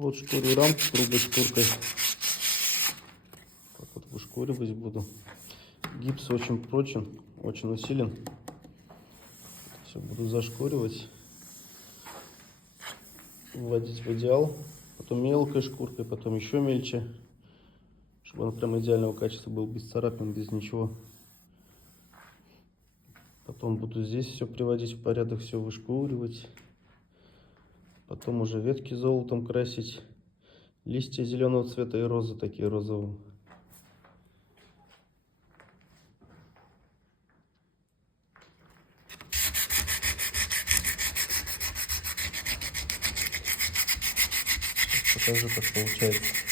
Вот шкурю рамку грубой шкуркой. Так вот вышкуривать буду. Гипс очень прочен, очень усилен. Все буду зашкуривать, вводить в идеал. Потом мелкой шкуркой, потом еще мельче. Чтобы он прям идеального качества был, без царапин, без ничего. Потом буду здесь все приводить в порядок, все вышкуривать. Потом уже ветки золотом красить. Листья зеленого цвета и розы такие розовые. Покажу, как получается.